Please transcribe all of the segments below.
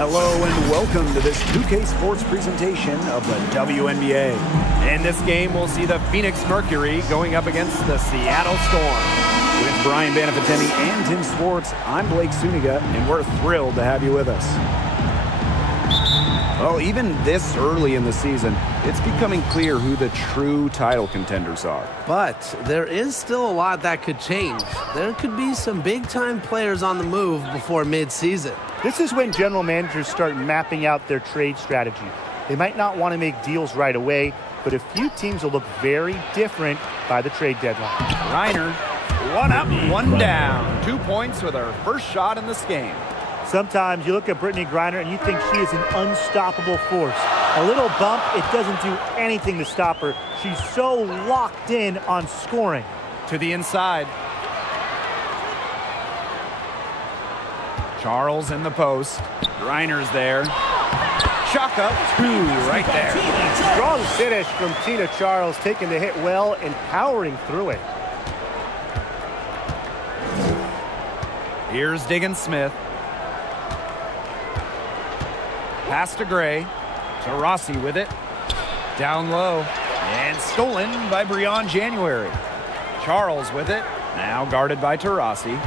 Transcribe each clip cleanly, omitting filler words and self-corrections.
Hello and welcome to this 2K Sports presentation of the WNBA. In this game, we'll see the Phoenix Mercury going up against the Seattle Storm. With Brian Banafanteni and Tim Swartz, I'm Blake Suniga, and we're thrilled to have you with us. Well, even this early in the season, it's becoming clear who the true title contenders are. But there is still a lot that could change. There could be some big-time players on the move before mid-season. This is when general managers start mapping out their trade strategy. They might not want to make deals right away, but a few teams will look very different by the trade deadline. Reiner, one up, one down. 2 points with her first shot in this game. Sometimes you look at Brittany Griner and you think she is an unstoppable force. A little bump, it doesn't do anything to stop her. She's so locked in on scoring. To the inside. Charles in the post. Griner's there. Chuck up, two right there. Strong finish from Tina Charles, taking the hit well and powering through it. Here's Diggins Smith. Pass to Gray. To Rossi with it. Down low. And stolen by Breon January. Charles with it. Now guarded by Taurasi.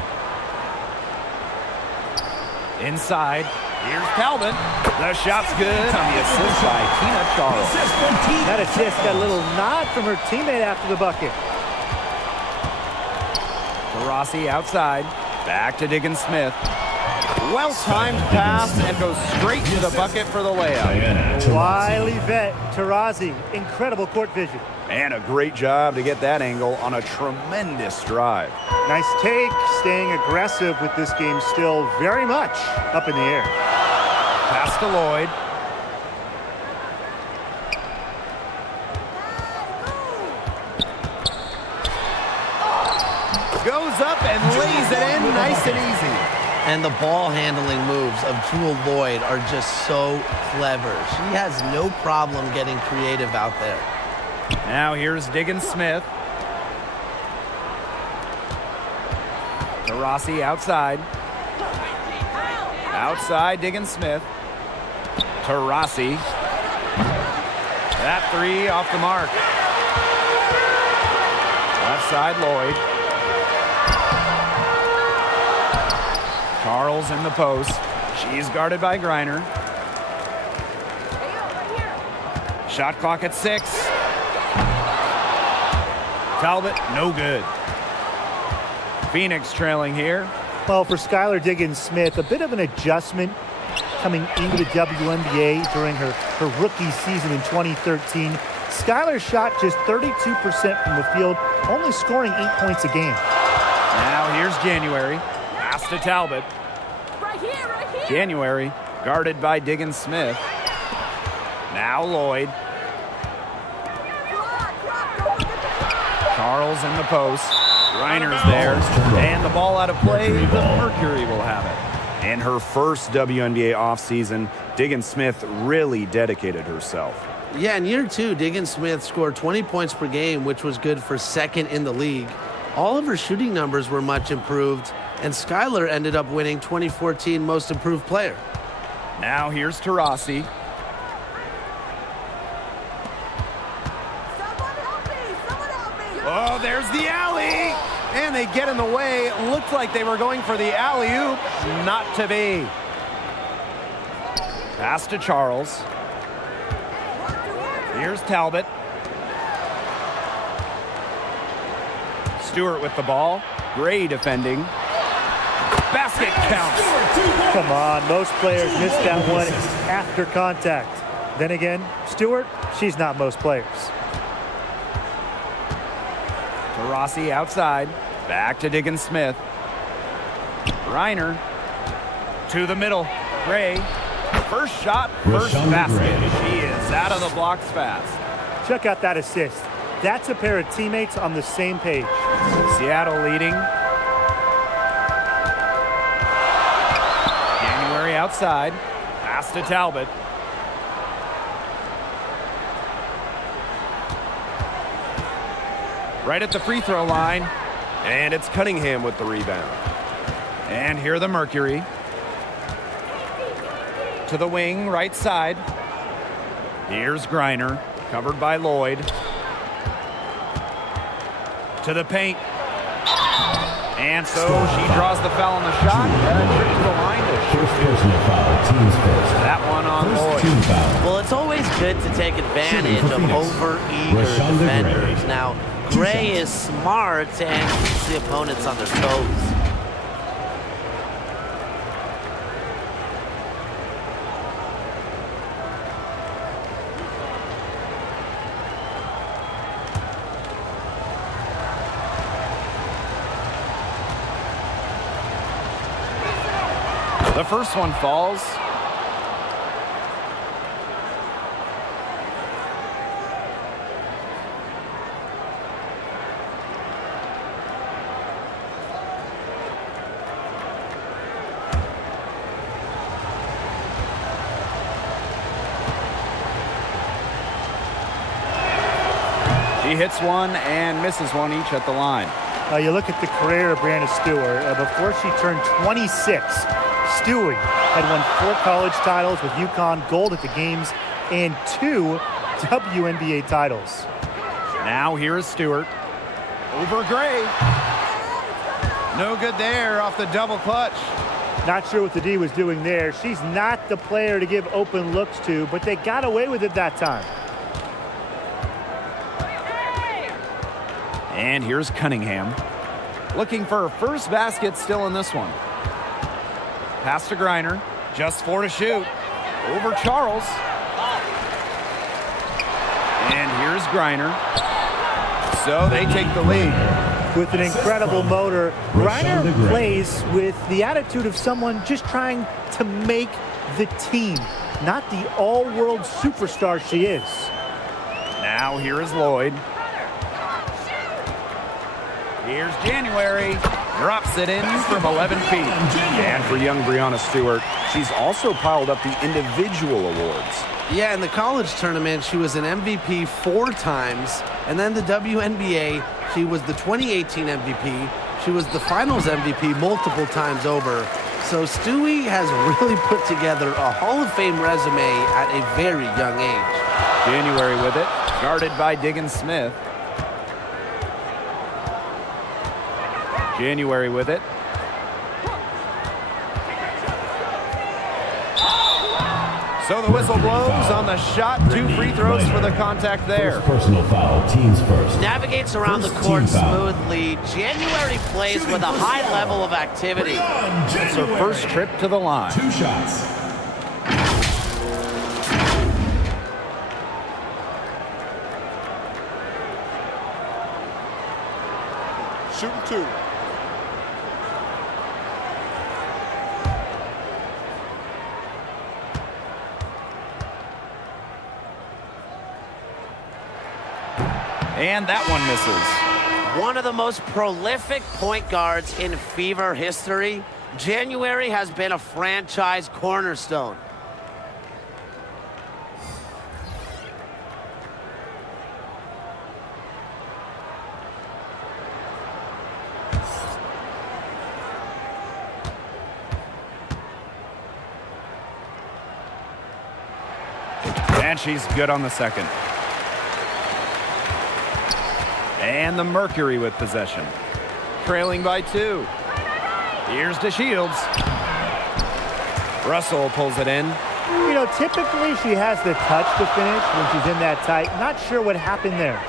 Inside. Here's Talbot. The shot's good on the assist by Tina Charles. That assist got a little nod from her teammate after the bucket. Taurasi outside. Back to Diggins Smith. Well-timed pass and goes straight to the bucket for the layup. Wily vet, Taurasi. Incredible court vision. And a great job to get that angle on a tremendous drive. Nice take, staying aggressive with this game still very much up in the air. Pass to Lloyd. Goes up and lays it in nice and easy. And the ball handling moves of Jewel Lloyd are just so clever. She has no problem getting creative out there. Now here's Diggins Smith. Taurasi outside. Outside Diggins Smith. Taurasi. That three off the mark. Left side Lloyd. Charles in the post. She's guarded by Griner. Shot clock at 6. Talbot, no good. Phoenix trailing here. Well, for Skylar Diggins Smith, a bit of an adjustment coming into the WNBA during her rookie season in 2013. Skylar shot just 32% from the field, only scoring 8 points a game. Now here's January. Pass to Talbot. Right here. January, guarded by Diggins Smith. Now Lloyd. Charles in the post. Reiner's there. And the ball out of play. The Mercury will have it. In her first WNBA offseason, Diggins Smith really dedicated herself. Yeah, in year 2, Diggins Smith scored 20 points per game, which was good for second in the league. All of her shooting numbers were much improved, and Skylar ended up winning 2014 Most Improved Player. Now here's Taurasi. Someone help me. Oh, there's the alley. And they get in the way. It looked like they were going for the alley-oop. Not to be. Pass to Charles. Here's Talbot. Stewart with the ball. Gray defending. Basket counts. Come on, most players miss that one after contact. Then again, Stewart, she's not most players. Taurasi outside. Back to Diggins Smith. Reiner to the middle. Gray. First shot, first basket. She is out of the blocks fast. Check out that assist. That's a pair of teammates on the same page. Seattle leading. January outside. Pass to Talbot. Right at the free throw line. And it's Cunningham with the rebound. And here the Mercury. to the wing, right side. Here's Griner, covered by Lloyd. To the paint. And so she draws the foul on the shot. Trip to the line to shoot. That one on Lloyd. Well, it's always good to take advantage of over-eager defenders. Now, Gray is smart and keeps the opponents on their toes. The first one falls. She hits one and misses one each at the line. You look at the career of Brianna Stewart. Before she turned 26, Stewie had won 4 college titles with UConn, gold at the games, and 2 WNBA titles. Now here is Stewart. Over Gray. No good there off the double clutch. Not sure what the D was doing there. She's not the player to give open looks to, but they got away with it that time. And here's Cunningham. Looking for her first basket still in this one. Pass to Griner. Just 4 to shoot. Over Charles. And here's Griner. So they take the lead. With an incredible motor, Griner plays with the attitude of someone just trying to make the team, not the all-world superstar she is. Now here is Lloyd. Here's January. Drops it in from 11 feet. And for young Brianna Stewart, she's also piled up the individual awards. Yeah, in the college tournament, she was an MVP 4 times. And then the WNBA, she was the 2018 MVP. She was the finals MVP multiple times over. So Stewie has really put together a Hall of Fame resume at a very young age. January with it. Guarded by Diggins Smith. January with it. So the whistle blows on the shot. 2 free throws for the contact there. Personal foul, teams first. Navigates around the court smoothly. January plays with a high level of activity. It's her first trip to the line. 2 shots. Shooting 2. And that one misses. One of the most prolific point guards in Fever history, January has been a franchise cornerstone. And she's good on the second. And the Mercury with possession. Trailing by 2. Here's DeShields. Russell pulls it in. You know, typically she has the touch to finish when she's in that tight. Not sure what happened there.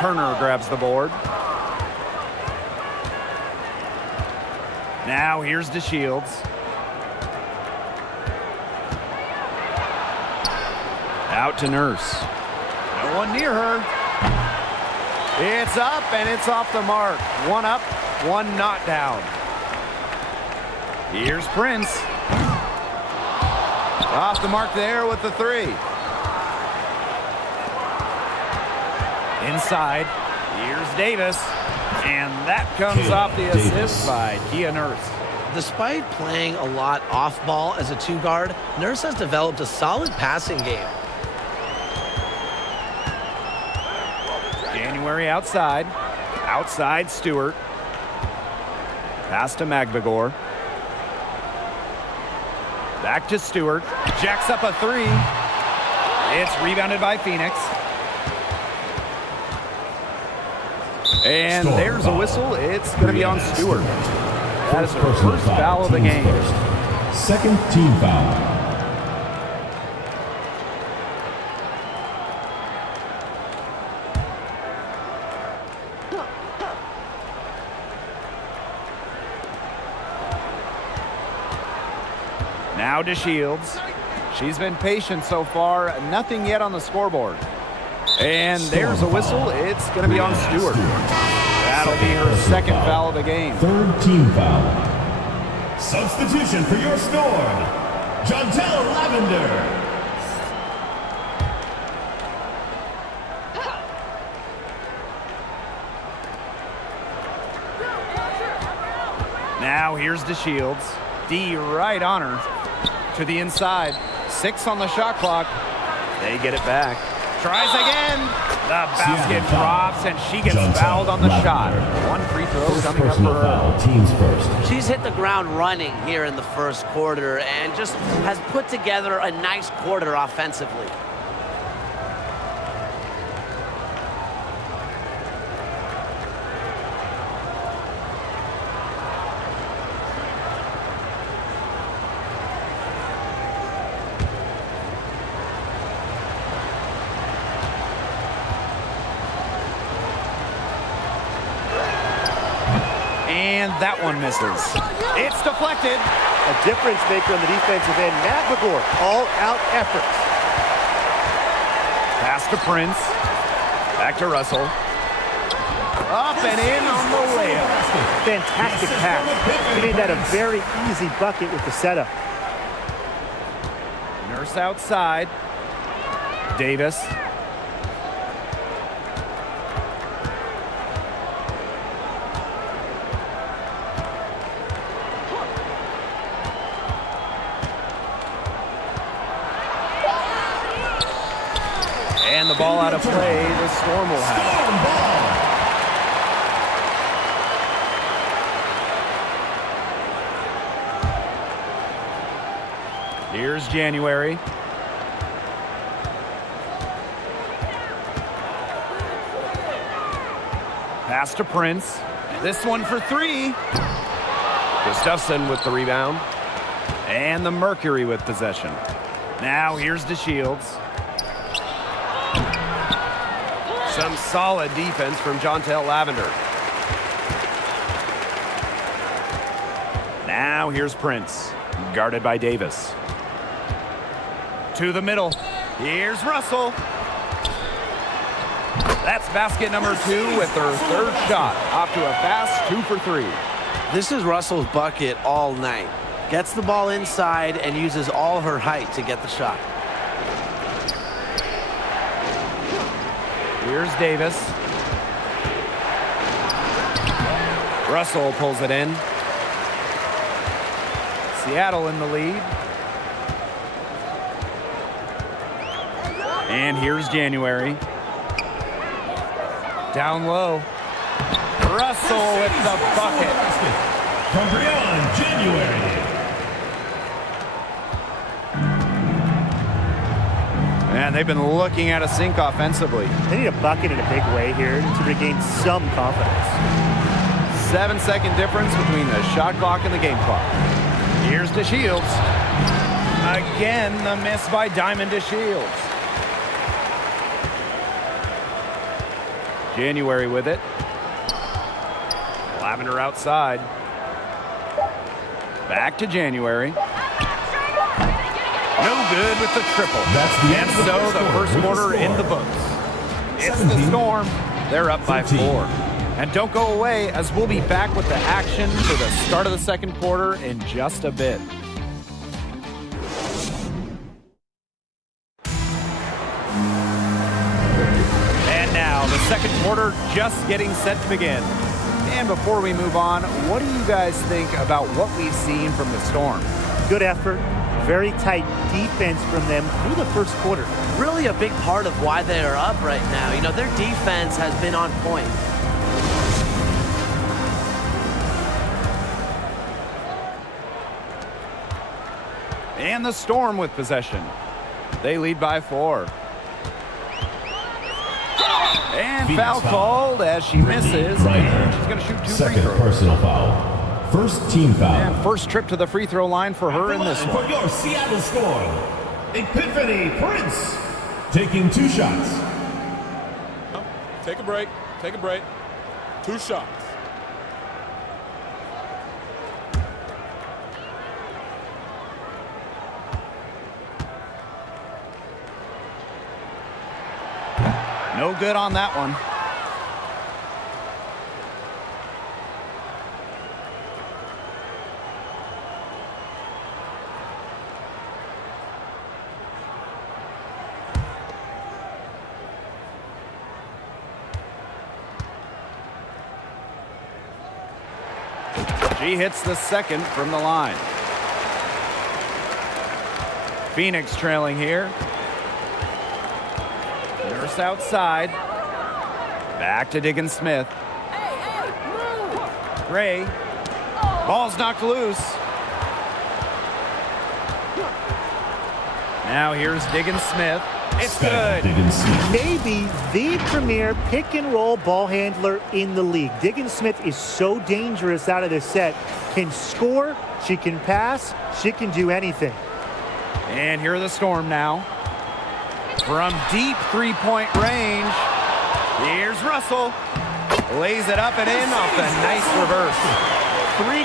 Turner grabs the board. Now here's DeShields. Out to Nurse. No one near her. It's up and it's off the mark. 1 up, 1 not down. Here's Prince. Off the mark there with the 3. Inside. Here's Davis. And that comes off the assist by Kia Nurse. Despite playing a lot off ball as a 2 guard, Nurse has developed a solid passing game. January outside. Outside Stewart. Pass to Magbagor. Back to Stewart. Jacks up a three. It's rebounded by Phoenix. And there's a whistle. It's going to be on Stewart. That is her first foul of the game. Second team foul. Now to Shields. She's been patient so far. Nothing yet on the scoreboard. And there's a whistle. It's going to be on Stewart. That'll be her second foul of the game. Third team foul. Substitution for your Storm, Jontel Lavender. Now here's DeShields. D right on her. To the inside. 6 on the shot clock. They get it back. Tries again. The basket drops, and she gets fouled on the shot. One free throw coming up for her. Teams first. She's hit the ground running here in the first quarter and just has put together a nice quarter offensively. And that one misses. It's deflected. A difference maker on the defensive end. Matt McGore, all-out efforts. Pass to Prince. Back to Russell. Up and in on the layup. Fantastic pass. He made that a very easy bucket with the setup. Nurse outside. Davis. And the ball out of play. The Storm will have it. Here's January. Pass to Prince. This one for three. Gustafson with the rebound. And the Mercury with possession. Now here's DeShields. Some solid defense from Jontel Lavender. Now here's Prince, guarded by Davis. To the middle. Here's Russell. That's basket number 2 with her third shot. Off to a fast 2 for 3. This is Russell's bucket all night. Gets the ball inside and uses all her height to get the shot. Here's Davis. Russell pulls it in. Seattle in the lead. And here's January. Down low. Russell with the bucket. From Brian January. And they've been looking at a sink offensively. They need a bucket in a big way here to regain some confidence. 7-second difference between the shot clock and the game clock. Here's DeShields. Again, the miss by Diamond DeShields. January with it. Lavender outside. Back to January. No good with the triple. That's the and so the first quarter in the books. It's the Storm. They're up by 4. And don't go away, as we'll be back with the action for the start of the second quarter in just a bit. And now the second quarter just getting set to begin. And before we move on, what do you guys think about what we've seen from the Storm? Good effort. Very tight defense from them through the first quarter. Really a big part of why they are up right now. You know, their defense has been on point. And the Storm with possession. They lead by 4. And Phoenix foul foul. called as she misses. And she's going to shoot 2 free Second throws. personal foul. First team foul. And first trip to the free throw line for her in this one. For your Seattle Storm, Epiphany Prince, taking 2 shots. Take a break. Take a break. 2 shots. No good on that one. She hits the second from the line. Phoenix trailing here. Nurse outside. Back to Diggins Smith. Gray. Ball's knocked loose. Now here's Diggins Smith. It's good. Diggins Smith. Maybe the premier pick-and-roll ball handler in the league. Diggins Smith is so dangerous out of this set. Can score, she can pass, she can do anything. And here are the Storm now. From deep three-point range, here's Russell. Lays it up and in off a nice reverse.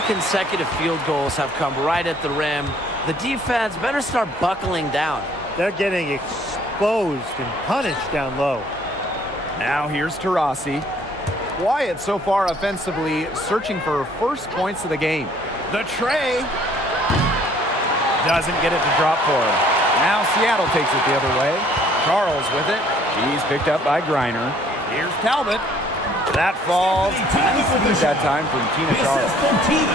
3 consecutive field goals have come right at the rim. The defense better start buckling down. They're getting exposed and punished down low. Now here's Taurasi. Wyatt so far offensively searching for her first points of the game. The tray doesn't get it to drop for her. Now Seattle takes it the other way. Charles with it. She's picked up by Griner. Here's Talbot. That falls. Nice feed that time from Tina Charles.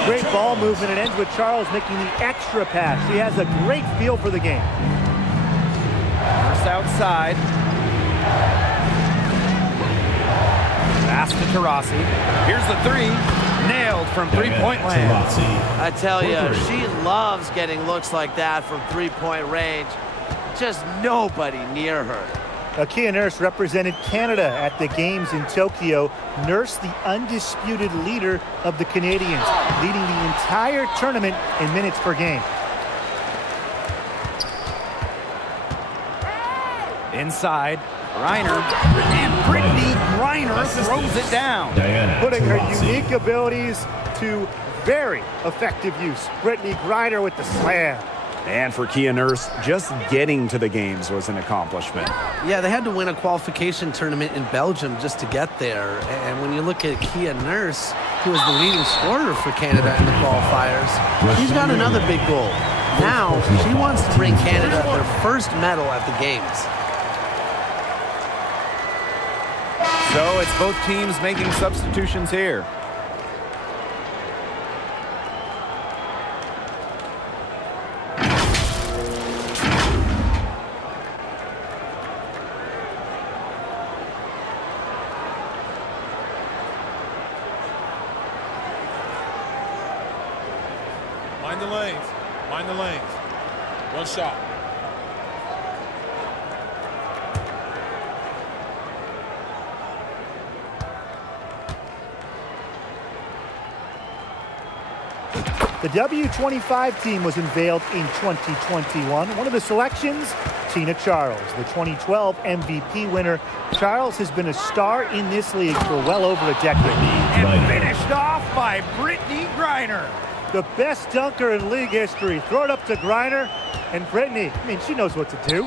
Great ball movement. It ends with Charles making the extra pass. She has a great feel for the game. First outside. Pass to Taurasi. Here's the 3. Nailed from three-point land. I tell you, she loves getting looks like that from three-point range. Just nobody near her. Adquiere Nurse represented Canada at the games in Tokyo. Nurse, the undisputed leader of the Canadians, leading the entire tournament in minutes per game. Inside, Griner, and Brittany Griner throws it down. Putting her unique abilities to very effective use. Brittany Griner with the slam. And for Kia Nurse, just getting to the games was an accomplishment. Yeah, they had to win a qualification tournament in Belgium just to get there. And when you look at Kia Nurse, who is the leading scorer for Canada in the qualifiers, she's got another big goal. Now, she wants to bring Canada their first medal at the games. So it's both teams making substitutions here. Mind the lanes. Mind the lanes. 1 shot. The W25 team was unveiled in 2021. One of the selections, Tina Charles, the 2012 MVP winner. Charles has been a star in this league for well over a decade. And finished off by Brittany Griner. The best dunker in league history. Throw it up to Griner. And Brittany, I mean, she knows what to do.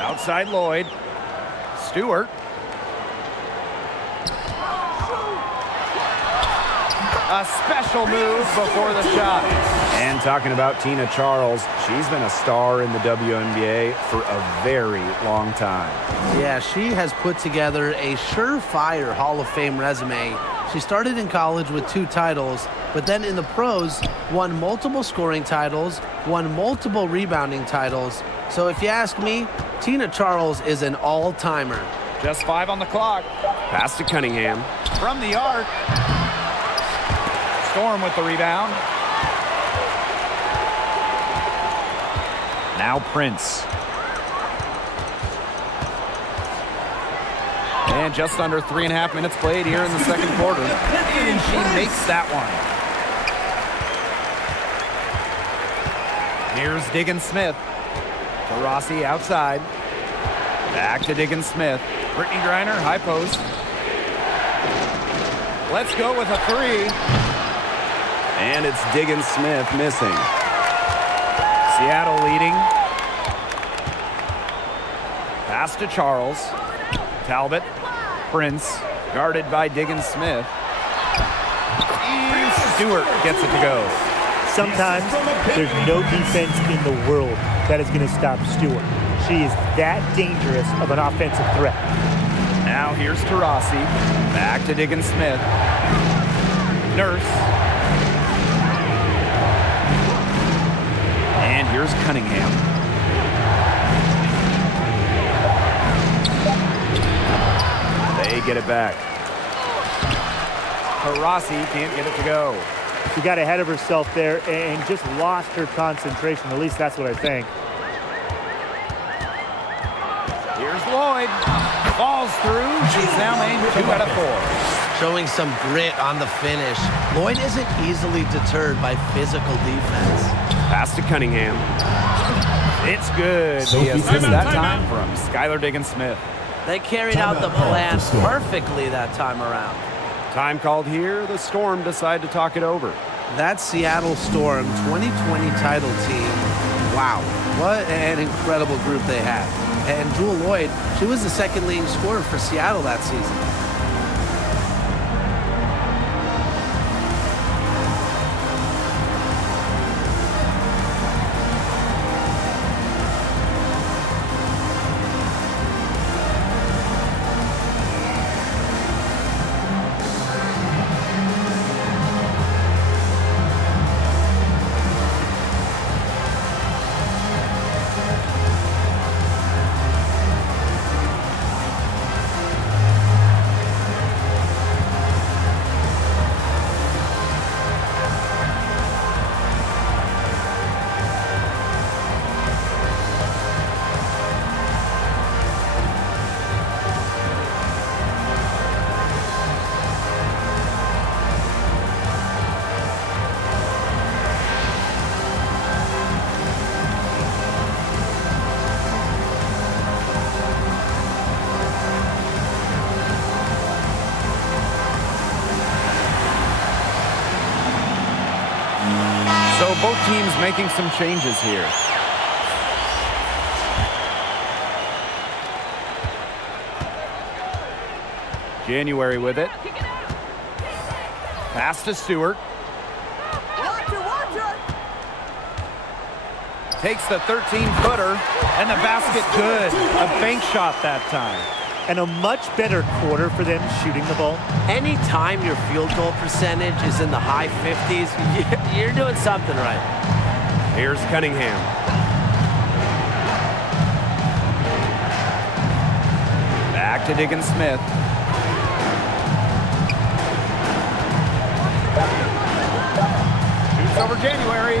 Outside Lloyd. Stewart. A special move before the shot. And talking about Tina Charles, she's been a star in the WNBA for a very long time. Yeah, she has put together a surefire Hall of Fame resume. She started in college with 2 titles, but then in the pros, won multiple scoring titles, won multiple rebounding titles. So if you ask me, Tina Charles is an all-timer. Just 5 on the clock. Pass to Cunningham. From the arc. Storm with the rebound. Now Prince. And just under 3.5 minutes played here in the second quarter. And she makes that one. Here's Diggins-Smith. To Rossi outside. Back to Diggins-Smith. Brittany Griner, high post. Let's go with a three. And it's Diggins-Smith missing. Seattle leading. Pass to Charles. Talbot. Prince. Guarded by Diggins-Smith. Stewart gets it to go. Sometimes there's no defense in the world that is going to stop Stewart. She is that dangerous of an offensive threat. Now here's Taurasi. Back to Diggins-Smith. Nurse. And here's Cunningham. They get it back. Taurasi can't get it to go. She got ahead of herself there and just lost her concentration. At least that's what I think. Here's Lloyd. Falls through. She's now made 2 out of 4. Showing some grit on the finish. Lloyd isn't easily deterred by physical defense. Pass to Cunningham. It's good. Sophie, The assist that timeout. time from Skylar Diggins-Smith. They carried out the plan perfectly that time around. Time called here. The Storm decide to talk it over. That Seattle Storm 2020 title team, wow, what an incredible group they had. And Jewel Lloyd, she was the second leading scorer for Seattle that season. So both teams making some changes here. January with it. Pass to Stewart. Watch her! Takes the 13-footer, and the basket good. A bank shot that time. And a much better quarter for them shooting the ball. Anytime your field goal percentage is in the high 50s, you're doing something right. Here's Cunningham. Back to Diggins-Smith. Shoots over January.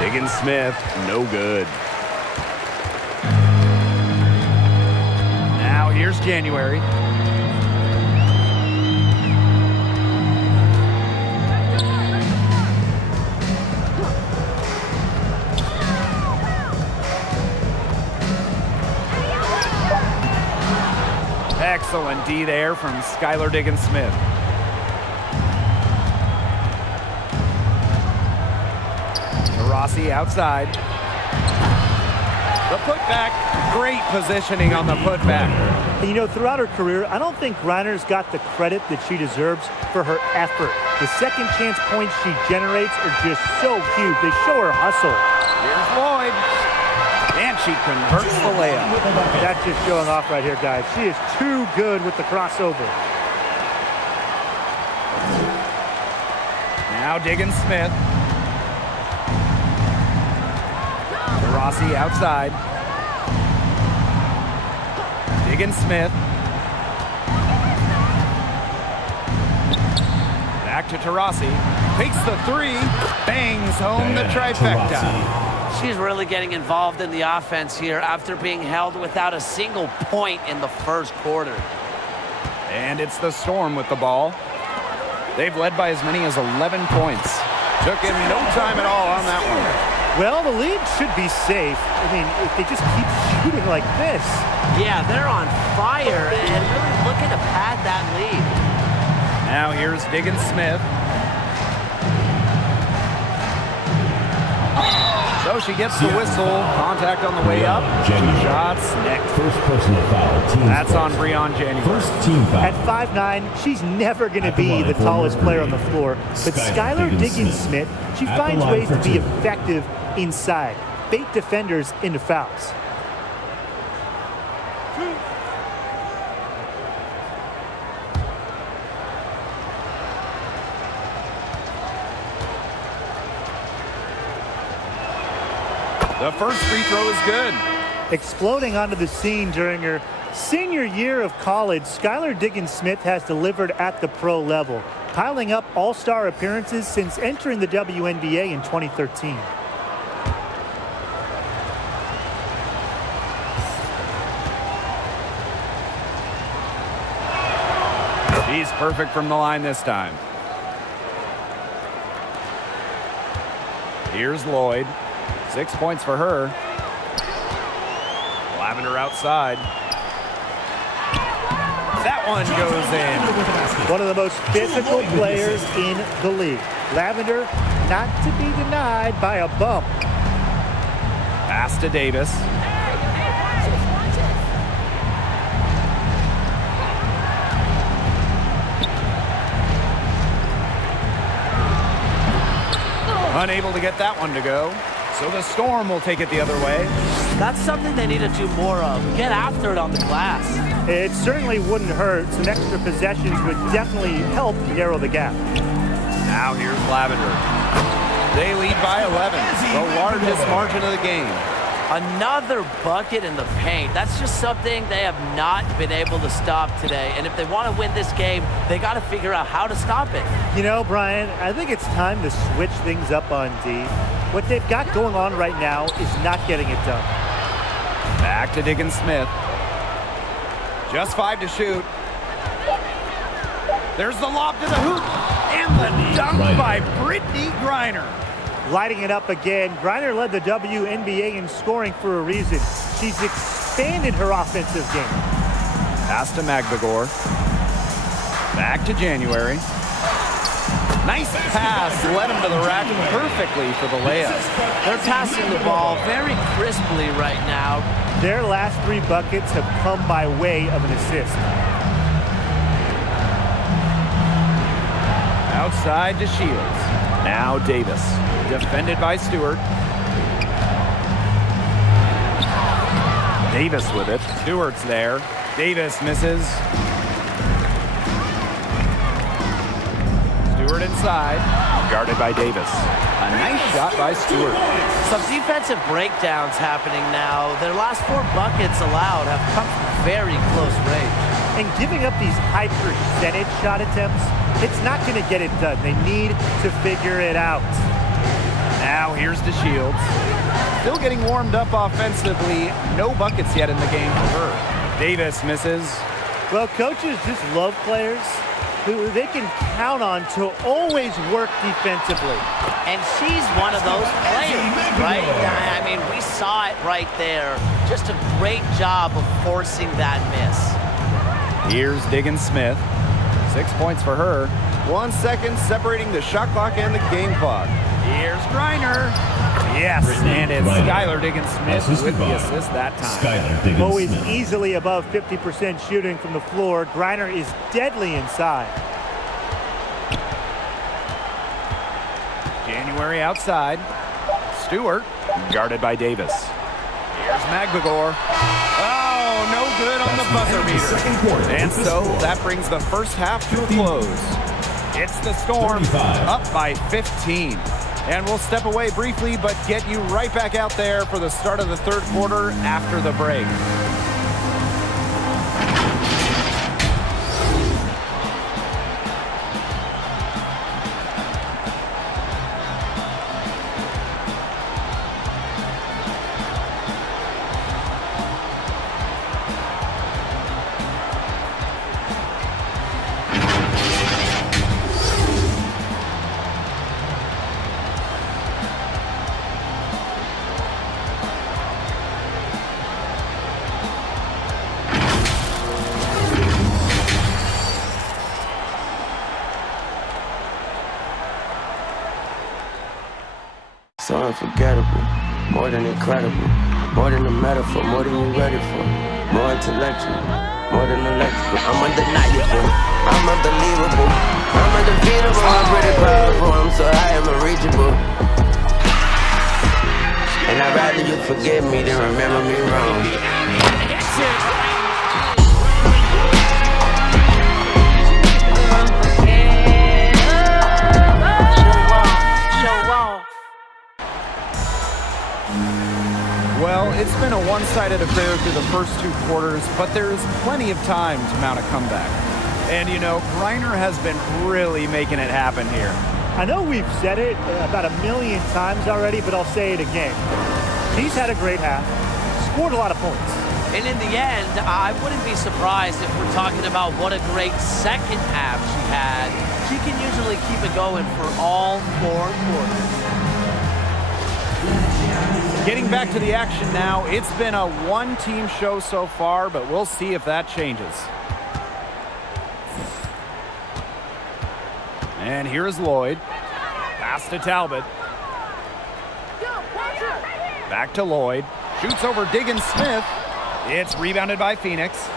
Diggins-Smith, no good. Now here's January. Excellent D there from Skylar Diggins-Smith. Rossi outside. The putback, great positioning on the putback. And you know, throughout her career, I don't think Griner's got the credit that she deserves for her effort. The second chance points she generates are just so huge. They show her hustle. Here's Lloyd. And she converts the layup. That's just showing off right here, guys. She is too good with the crossover. Now Diggins-Smith. Rossi outside. Diggins-Smith. Back to Taurasi. Takes the three. Bangs home the trifecta. She's really getting involved in the offense here after being held without a single point in the first quarter. And it's the Storm with the ball. They've led by as many as 11 points. Took him no time at all on that one. Well, the lead should be safe. I mean, if they just keep shooting like this. Yeah, they're on fire and really looking to pad that lead. Now here's Diggins Smith. So she gets the whistle. Contact on the way up. 2 shots next. First personal foul. Team That's on sports. Breon January. First team foul. At 5'9", she's never going to At the be line the for tallest player on the Mercury, floor. But Skylar Skylar Diggins Diggins-Smith, she At the finds line ways for to be 2. effective inside. Bait defenders into fouls. The first free throw is good. Exploding onto the scene during her senior year of college, Skylar Diggins-Smith has delivered at the pro level, piling up all-star appearances since entering the WNBA in 2013. She's perfect from the line this time. Here's Lloyd. 6 points for her. Lavender outside. That one goes in. One of the most physical players in the league. Lavender not to be denied by a bump. Pass to Davis. Unable to get that one to go. So the Storm will take it the other way. That's something they need to do more of. Get after it on the glass. It certainly wouldn't hurt. Some extra possessions would definitely help narrow the gap. Now here's Lavender. They lead by 11, the largest margin of the game. Another bucket in the paint. That's just something they have not been able to stop today. And if they want to win this game, they got to figure out how to stop it. You know, Brian, I think it's time to switch things up on D. What they've got going on right now is not getting it done. Back to Diggins Smith. Just 5 to shoot. There's the lob to the hoop. And the dunk by Brittany Griner. Lighting it up again. Griner led the WNBA in scoring for a reason. She's expanded her offensive game. Pass to Magbagor. Back to January. Nice pass. Led him to the rack perfectly for the layup. They're passing the ball very crisply right now. Their last 3 buckets have come by way of an assist. Outside to Shields. Now Davis. Defended by Stewart. Davis with it. Stewart's there. Davis misses. Stewart inside. Guarded by Davis. A nice shot by Stewart. Some defensive breakdowns happening now. Their last 4 buckets allowed have come from very close range. And giving up these high percentage shot attempts, it's not going to get it done. They need to figure it out. Now here's to Shields. Still getting warmed up offensively. No buckets yet in the game for her. Davis misses. Well, coaches just love players who they can count on to always work defensively. And she's one of those players, right? I mean, we saw it right there. Just a great job of forcing that miss. Here's Diggins Smith. 6 points for her. 1 second separating the shot clock and the game clock. Here's Griner. Yes, and it's Skylar Diggins Smith with the assist that time. Skylar Diggins Always Smith. easily above 50% shooting from the floor. Griner is deadly inside. January outside. Stewart guarded by Davis. Here's Magbagor. Oh, no good on the buzzer beater. And so that brings the first half to a close. It's the Storm 35. up by 15. And we'll step away briefly, but get you right back out there for the start of the third quarter after the break. So unforgettable, more than incredible, more than a metaphor, more than you're ready for, more intellectual, more than electrical. I'm undeniable, I'm unbelievable, I'm undefeatable, I'm pretty powerful, I'm so high, I'm unreachable. And I'd rather you forgive me than remember me wrong. Well, it's been a one-sided affair through the first 2 quarters, but there's plenty of time to mount a comeback. And, you know, Griner has been really making it happen here. I know we've said it about 1,000,000 times already, but I'll say it again. He's had a great half, scored a lot of points. And in the end, I wouldn't be surprised if we're talking about what a great second half she had. She can usually keep it going for all 4 quarters. Getting back to the action now, it's been a one-team show so far, but we'll see if that changes. And here is Lloyd. Pass to Talbot. Back to Lloyd. Shoots over Diggins Smith. It's rebounded by Phoenix.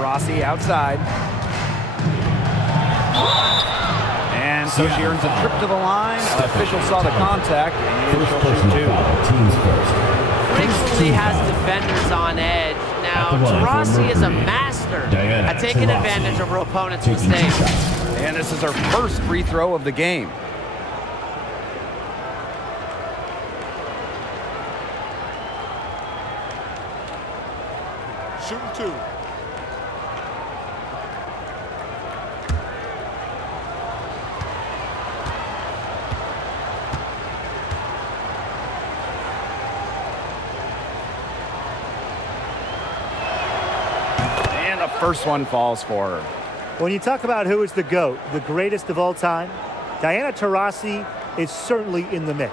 Rossi outside. And so she earns a trip to the line. Official saw the contact, and she'll shoot 2. Frequently has defenders on edge. Now, Taurasi is a master at taking advantage of her opponent's mistakes. And this is her first free throw of the game. Shooting 2. First one falls for her. When you talk about who is the GOAT, the greatest of all time, Diana Taurasi is certainly in the mix.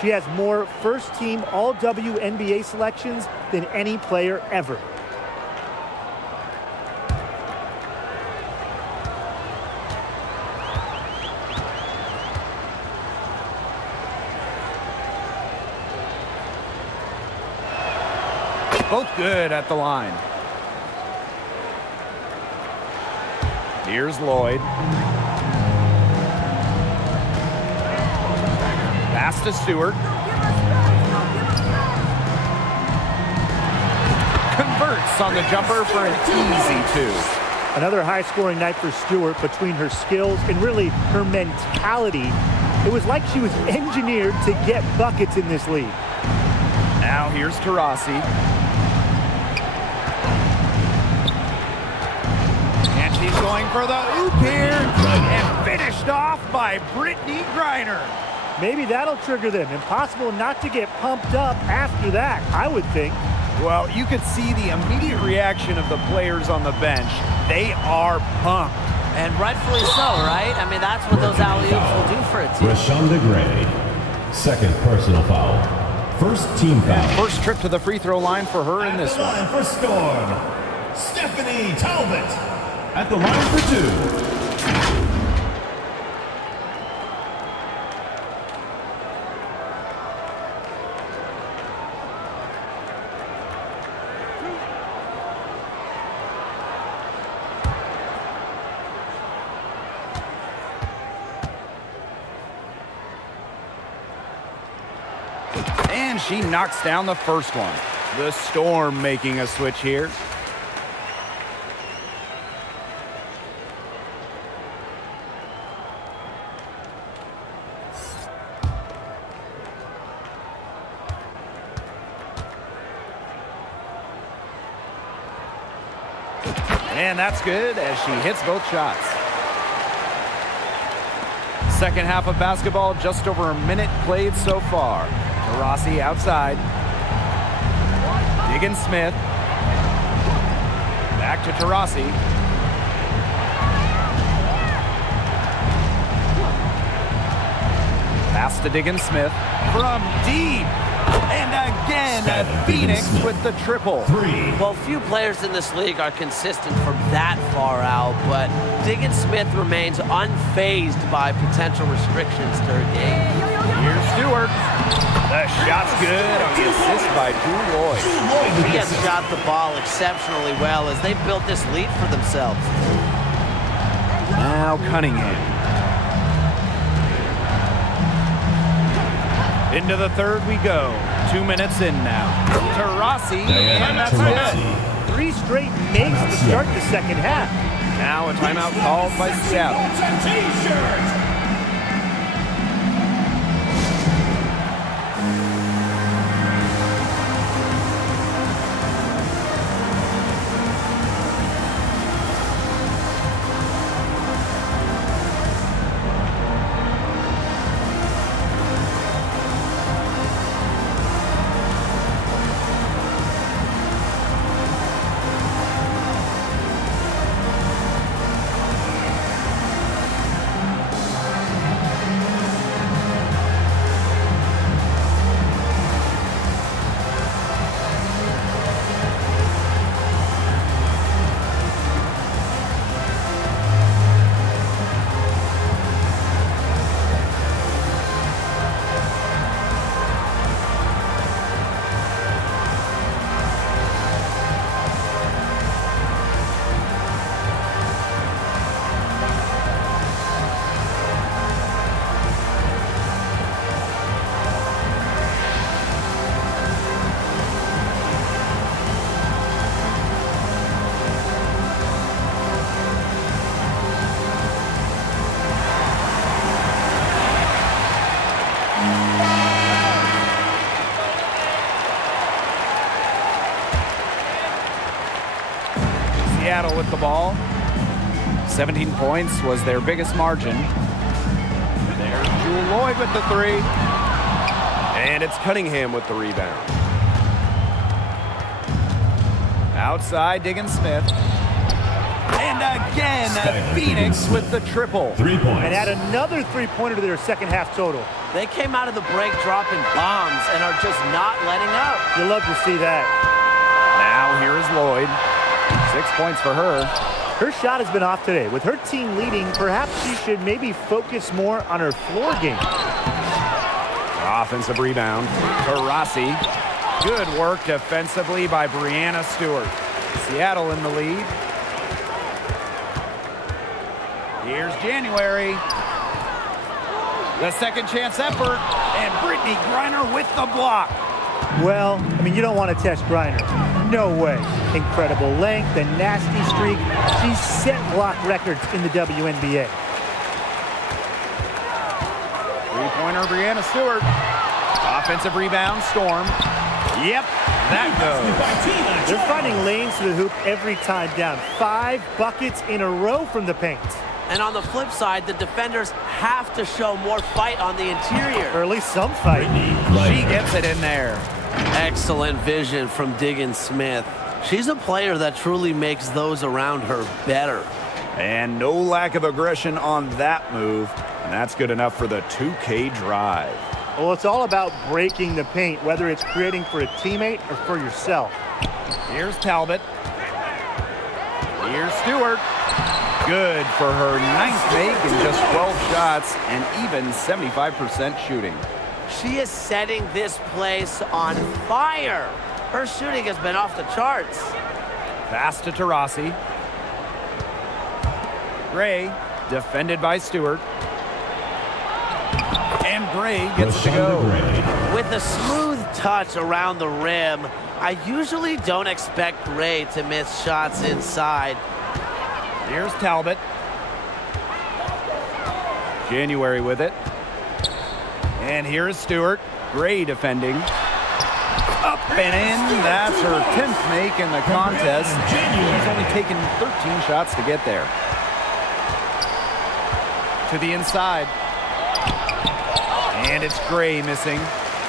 She has more first-team All-WNBA selections than any player ever. Both good at the line. Here's Lloyd. Pass to Stewart. Converts on the jumper for an easy 2. Another high-scoring night for Stewart. Between her skills and really her mentality, it was like she was engineered to get buckets in this league. Now here's Taurasi. He's going for the oop here and finished off by Brittany Griner. Maybe that'll trigger them. Impossible not to get pumped up after that, I would think. Well, you could see the immediate reaction of the players on the bench. They are pumped. And rightfully so, right? I mean, that's what those alley-oops will do for a team. Rashonda Gray, second personal foul. First team foul. First trip to the free throw line for her in this one. For Storm, Stephanie Talbot. At the line for 2. And she knocks down the first one. The Storm making a switch here. And that's good as she hits both shots. Second half of basketball, just over a minute played so far. Taurasi outside. Diggins Smith. Back to Taurasi. Pass to Diggins Smith from deep. And again, Phoenix with the triple. Well, few players in this league are consistent from that far out. now, but Diggins-Smith remains unfazed by potential restrictions to her game. Here's Stewart. The shot's good on the assist by Drew Lloyd. He has shot the ball exceptionally well as they built this lead for themselves. Now Cunningham. Into the third we go. 2 minutes in now. Taurasi, and that's it. 3 straight makes to start the second half. Now a timeout called by Seattle. T-shirt. Seattle with the ball. 17 points was their biggest margin. There's Jewel Lloyd with the 3. And it's Cunningham with the rebound. Outside, Diggins-Smith. And again, Phoenix with the triple. 3 points. And add another 3-pointer to their second half total. They came out of the break dropping bombs and are just not letting up. You love to see that. Now here is Lloyd. 6 points for her. Her shot has been off today. With her team leading, perhaps she should maybe focus more on her floor game. Offensive rebound. Taurasi. Good work defensively by Breanna Stewart. Seattle in the lead. Here's January. The second chance effort. And Brittany Griner with the block. Well, I mean, you don't want to test Griner. No way. Incredible length and nasty streak. She's set block records in the WNBA. Three-pointer, Breanna Stewart. Offensive rebound, Storm. Yep, that goes. They're finding lanes to the hoop every time down. 5 buckets in a row from the paint. And on the flip side, the defenders have to show more fight on the interior. Or at least some fight. She gets it in there. Excellent vision from Diggins-Smith. She's a player that truly makes those around her better. And no lack of aggression on that move. And that's good enough for the 2K drive. Well, it's all about breaking the paint, whether it's creating for a teammate or for yourself. Here's Talbot. Here's Stewart. Good for her 9th make in just 12 shots and even 75% shooting. She is setting this place on fire. Her shooting has been off the charts. Pass to Taurasi. Gray, defended by Stewart. And Gray gets it to go. With a smooth touch around the rim, I usually don't expect Gray to miss shots inside. Here's Talbot. January with it. And here is Stewart. Gray defending. Up and in. That's her 10th make in the contest. She's only taken 13 shots to get there. To the inside. And it's Gray missing.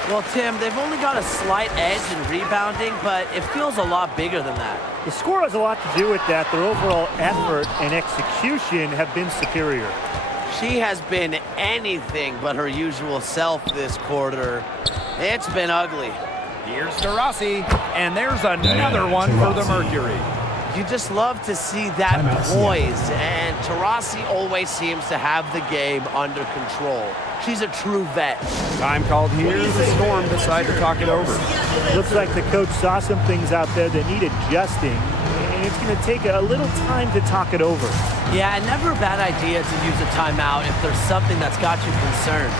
Well, Tim, they've only got a slight edge in rebounding, but it feels a lot bigger than that. The score has a lot to do with that. Their overall effort and execution have been superior. She has been anything but her usual self this quarter. It's been ugly. Here's Taurasi, and there's another one for the Mercury. You just love to see that poise, and Taurasi always seems to have the game under control. She's a true vet. Time called here. The Storm decide to talk it over. Looks like the coach saw some things out there that need adjusting, and it's going to take a little time to talk it over. Yeah, never a bad idea to use a timeout if there's something that's got you concerned.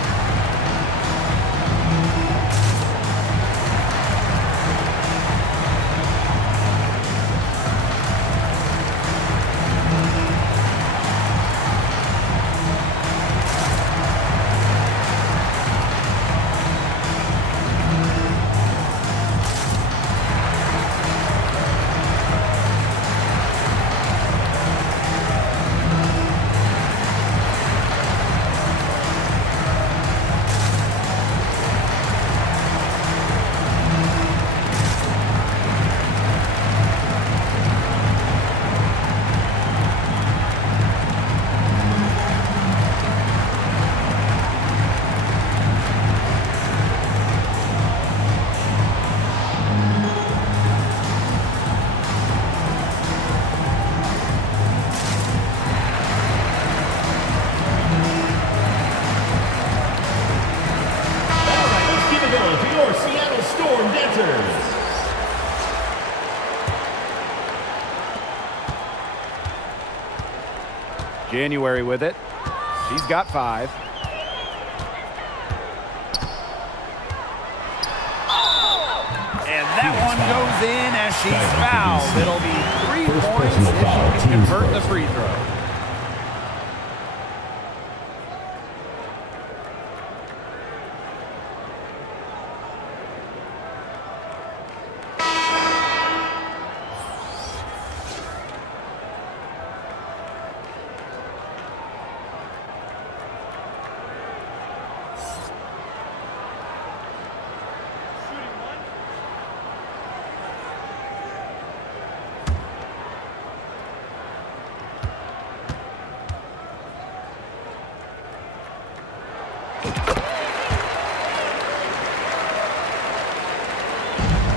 January with it. She's got 5. And that one goes in as she's fouled. It'll be 3 points if she can convert the free throw.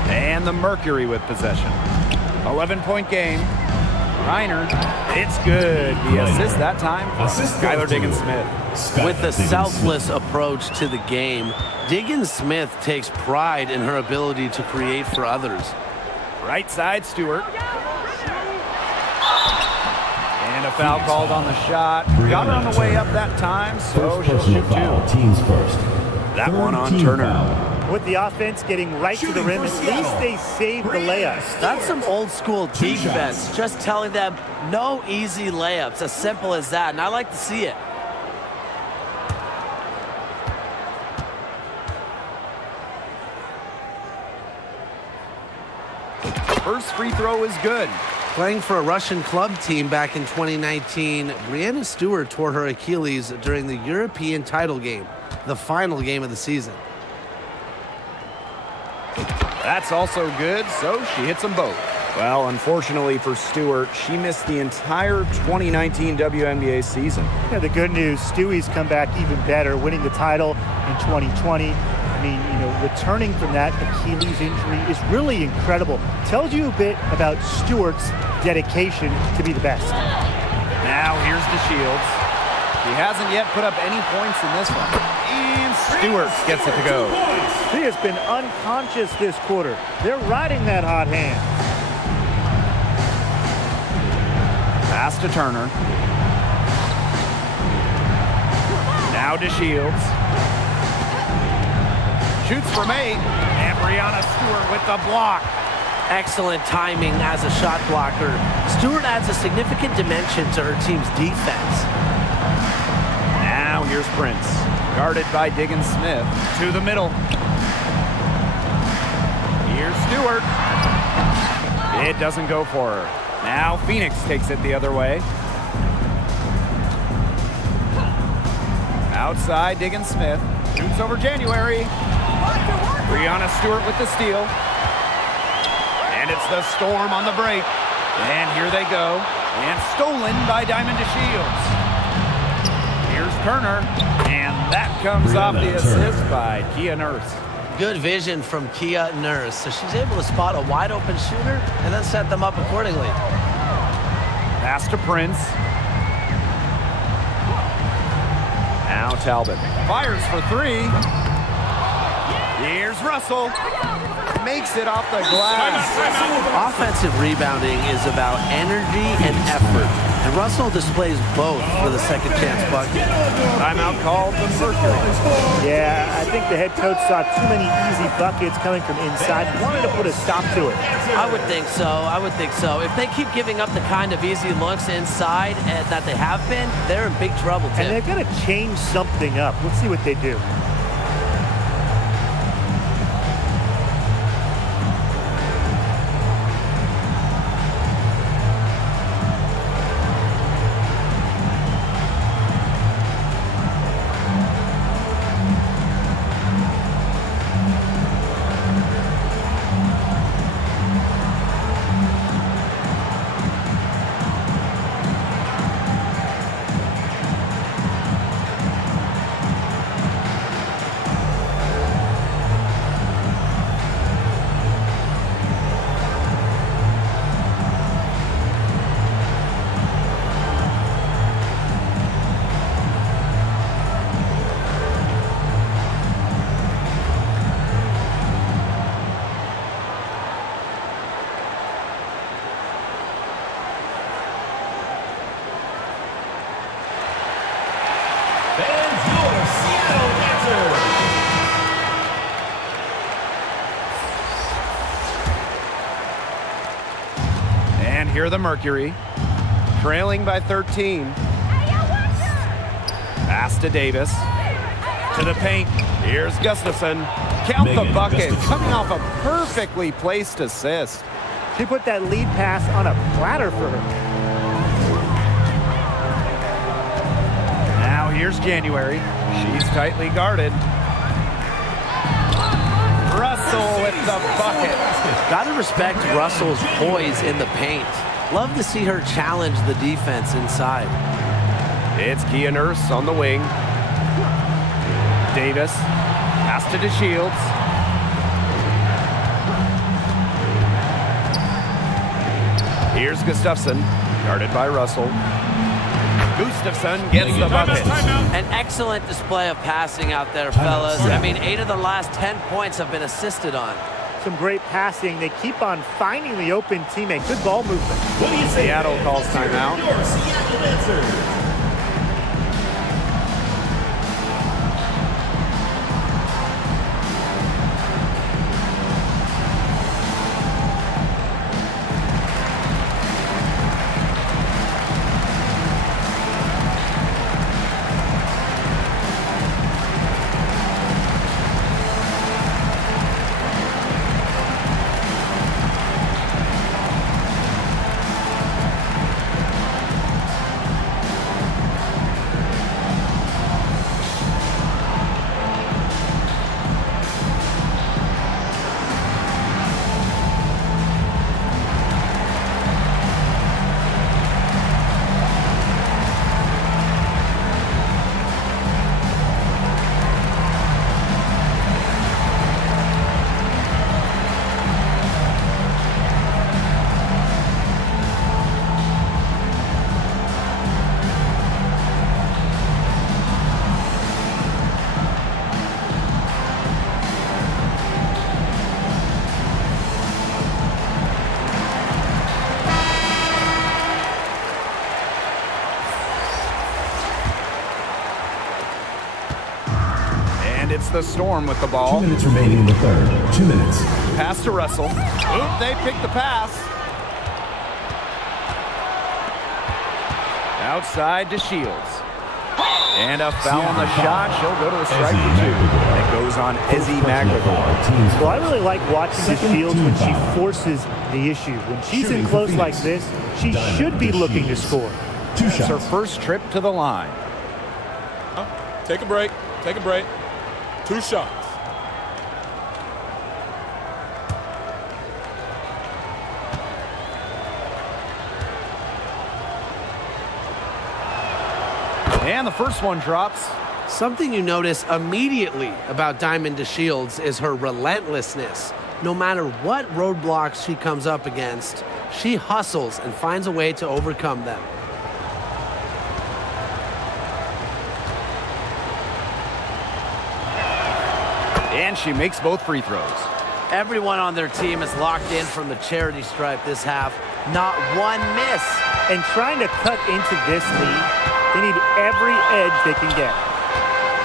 And the Mercury with possession. 11-point game. Reiner, it's good. The assist that time from Skylar Diggins-Smith. With a selfless approach to the game, Diggins-Smith takes pride in her ability to create for others. Right side, Stewart. And a foul called on the shot. Got her on the way up that time, so she'll shoot 2. Teams first. That one on Turner. With the offense getting right to the rim, at least they saved the layups. That's some old school defense, just telling them no easy layups, as simple as that, and I like to see it. First free throw is good. Playing for a Russian club team back in 2019, Breanna Stewart tore her Achilles during the European title game, the final game of the season. That's also good, so she hits them both. Well, unfortunately for Stewart, she missed the entire 2019 WNBA season. Yeah, the good news, Stewie's come back even better, winning the title in 2020. I mean, returning from that Achilles injury is really incredible. Tells you a bit about Stewart's dedication to be the best. Now here's DeShields. He hasn't yet put up any points in this one. And Stewart gets it to go. He has been unconscious this quarter. They're riding that hot hand. Pass to Turner. Now DeShields. Shoots from 8. And Breanna Stewart with the block. Excellent timing as a shot blocker. Stewart adds a significant dimension to her team's defense. Now here's Prince. Guarded by Diggins-Smith. To the middle. Here's Stewart. It doesn't go for her. Now Phoenix takes it the other way. Outside, Diggins-Smith. Shoots over January. Breanna Stewart with the steal. And it's the Storm on the break. And here they go. And stolen by Diamond DeShields. Here's Turner. And that comes off the assist by Kia Nurse. Good vision from Kia Nurse. So she's able to spot a wide open shooter and then set them up accordingly. Pass to Prince. Now Talbot fires for three. Here's Russell. Makes it off the glass. Offensive rebounding is about energy and effort, and Russell displays both for the second chance bucket. Timeout called the Mercury. Yeah, I think the head coach saw too many easy buckets coming from inside. Wanted to put a stop to it. I would think so. If they keep giving up the kind of easy looks inside that they have been, they're in big trouble, Tim. And they've got to change something up. Let's see what they do. Fans, your Seattle answer. And here the Mercury, trailing by 13. Pass to Davis. To the paint. Here's Gustafson. Count the Megan bucket. Gustafson. Coming off a perfectly placed assist. She put that lead pass on a platter for her. Now here's January. She's tightly guarded. Russell with the bucket. Gotta respect Russell's poise in the paint. Love to see her challenge the defense inside. It's Kia Nurse on the wing. Davis. Pass to DeShields. Here's Gustafson. Guarded by Russell. Gustafson gets the bucket. An excellent display of passing out there, fellas. I mean, 8 of the last 10 points have been assisted on. Some great passing. They keep on finding the open teammate. Good ball movement. What do you say? Seattle calls timeout. Your Seattle answer. It's the Storm with the ball. 2 minutes remaining in the third. 2 minutes. Pass to Russell. Oop, they picked the pass. Outside to Shields. And a foul on the shot. She'll go to the strike for two. And it goes on Izzy McGregor. Well, I really like watching the Shields when she forces the issue. When she's in close like this, she should be looking to score. It's her first trip to the line. Take a break. Take a break. 2 shots. And the first one drops. Something you notice immediately about Diamond DeShields is her relentlessness. No matter what roadblocks she comes up against, She hustles and finds a way to overcome them. And she makes both free throws. Everyone on their team is locked in from the charity stripe this half. Not one miss. And trying to cut into this lead, they need every edge they can get.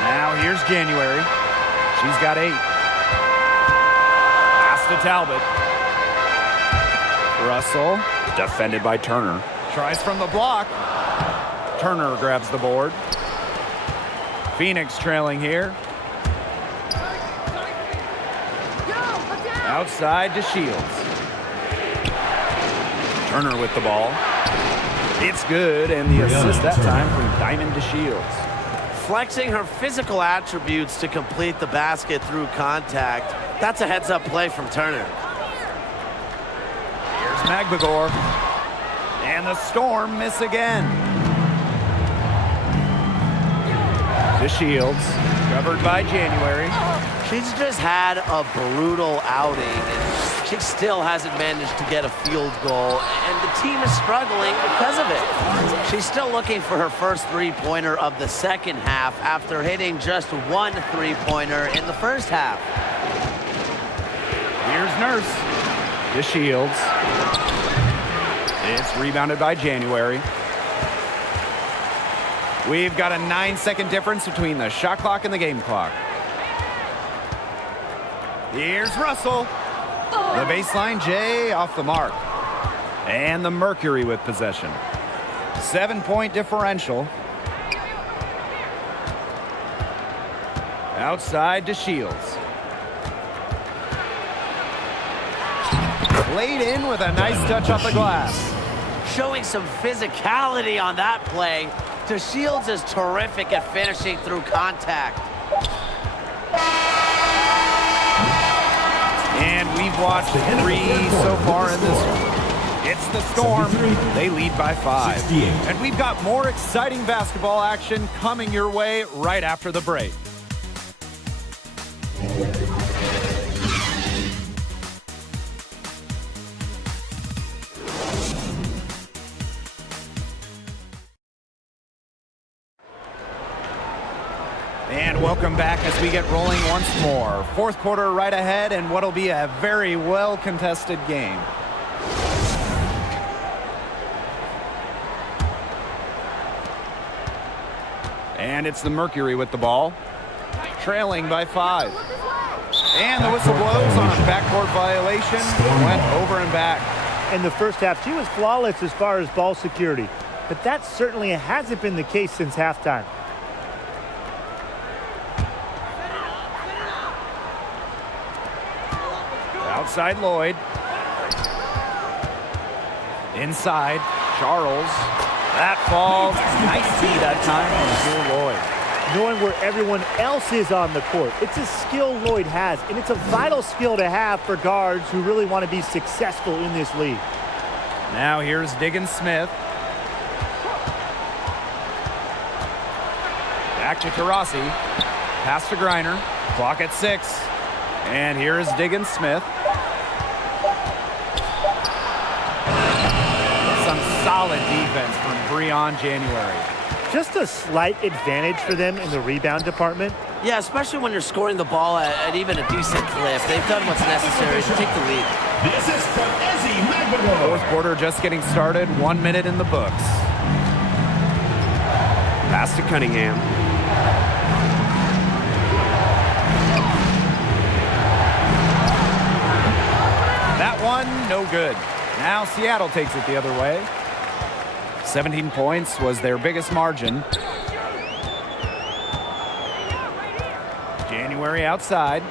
Now here's January. She's got 8. Pass to Talbot. Russell, defended by Turner. Tries from the block. Turner grabs the board. Phoenix trailing here. Outside to Shields. Turner with the ball. It's good, and the assist that time from Diamond to Shields. Flexing her physical attributes to complete the basket through contact. That's a heads-up play from Turner. Here's Magbagor. And the Storm miss again. To Shields. Covered by January. She's just had a brutal outing, and she still hasn't managed to get a field goal, and the team is struggling because of it. She's still looking for her first three-pointer of the second half after hitting just one three-pointer in the first half. Here's Nurse. To Shields. It's rebounded by January. We've got a 9-second difference between the shot clock and the game clock. Here's Russell. The baseline, Jay off the mark. And the Mercury with possession. 7-point differential. Outside to Shields. Laid in with a nice touch off the glass. Showing some physicality on that play. Shields is terrific at finishing through contact. And we've watched 3 so far in this one. It's the Storm. They lead by 5. And we've got more exciting basketball action coming your way right after the break. And welcome back as we get rolling once more. Fourth quarter right ahead, and what'll be a very well-contested game. And it's the Mercury with the ball, trailing by 5. And the whistle blows on a backcourt violation. Went over and back. In the first half, she was flawless as far as ball security, but that certainly hasn't been the case since halftime. Outside Lloyd. Inside, Charles. That falls. Nice tee that time from Jewel Lloyd. Knowing where everyone else is on the court, it's a skill Lloyd has, and it's a vital skill to have for guards who really want to be successful in this league. Now here's Diggins-Smith. Back to Taurasi. Pass to Griner. Clock at 6. And here is Diggins-Smith. Some solid defense from Breon January. Just a slight advantage for them in the rebound department. Yeah, especially when you're scoring the ball at even a decent clip. They've done what's necessary to take the lead. This is from Ezzy Magbagor. Fourth quarter just getting started. 1 minute in the books. Pass to Cunningham. That one, no good. Now Seattle takes it the other way. 17 points was their biggest margin. January outside.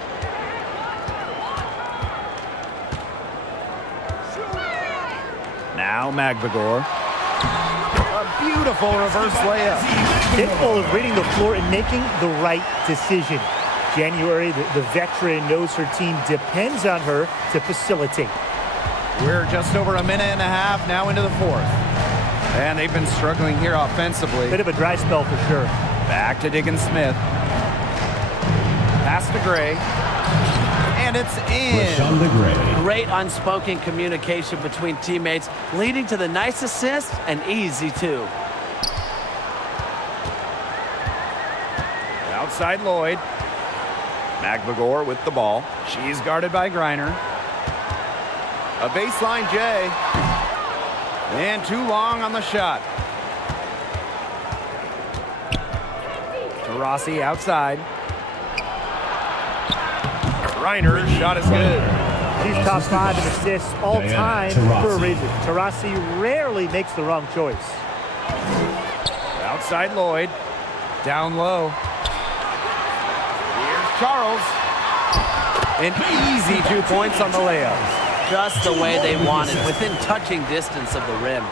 Now Magbagor. A beautiful reverse layup. Capable of reading the floor and making the right decision. January, the veteran, knows her team depends on her to facilitate. We're just over a minute and a half now into the fourth. And they've been struggling here offensively. Bit of a dry spell for sure. Back to Diggins-Smith. Pass to Gray. And it's in. on the gray. Great unspoken communication between teammates, leading to the nice assist and easy two. Outside Lloyd. McVigor with the ball. She's guarded by Griner. A baseline J. And too long on the shot. Taurasi outside. Reiner's shot is good. He's top 5 in assists all time for a reason. Taurasi rarely makes the wrong choice. Outside Lloyd. Down low. Here's Charles. An easy 2 points on the layup. Just the way they wanted, within touching distance of the rim.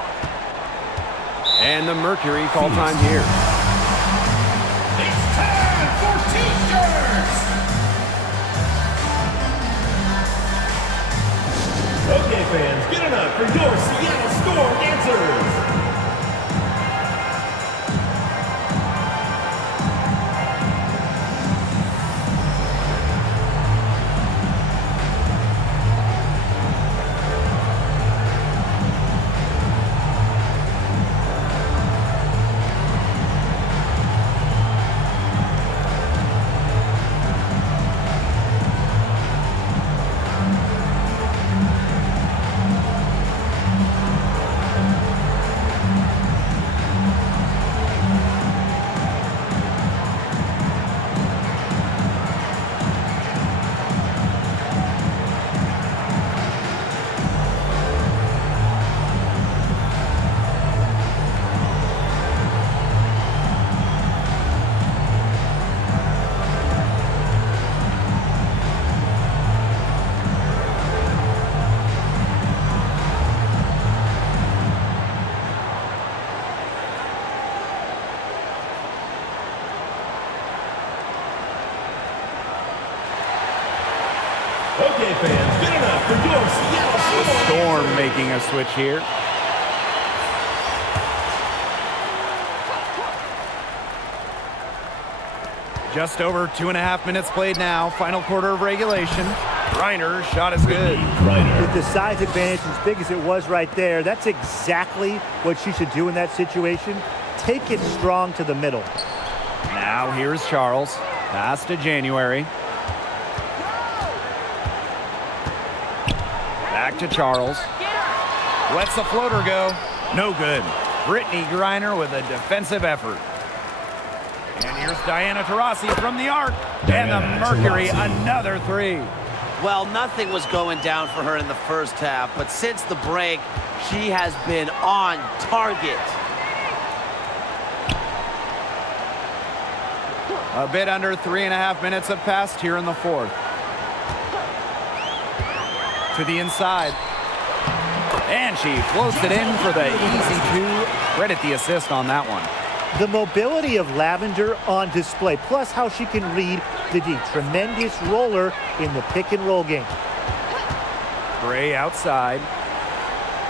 And the Mercury call time here. It's time for T-shirts. Okay, fans, get it up for your Seattle Storm answers. Okay, fans, good enough for your Seattle Storm making a switch here. Just over 2.5 minutes played now. Final quarter of regulation. Reiner's shot is good. With the size advantage as big as it was right there, that's exactly what she should do in that situation. Take it strong to the middle. Now here's Charles. Pass to January. Back to Charles. Lets the floater go. No good. Brittany Griner with a defensive effort. And here's Diana Taurasi from the arc. And the Mercury, another three. Well, nothing was going down for her in the first half, but since the break, she has been on target. A bit under 3.5 minutes have passed here in the fourth. To the inside. And she floats it in for the easy two. Credit the assist on that one. The mobility of Lavender on display, plus how she can read the D. Tremendous roller in the pick and roll game. Gray outside.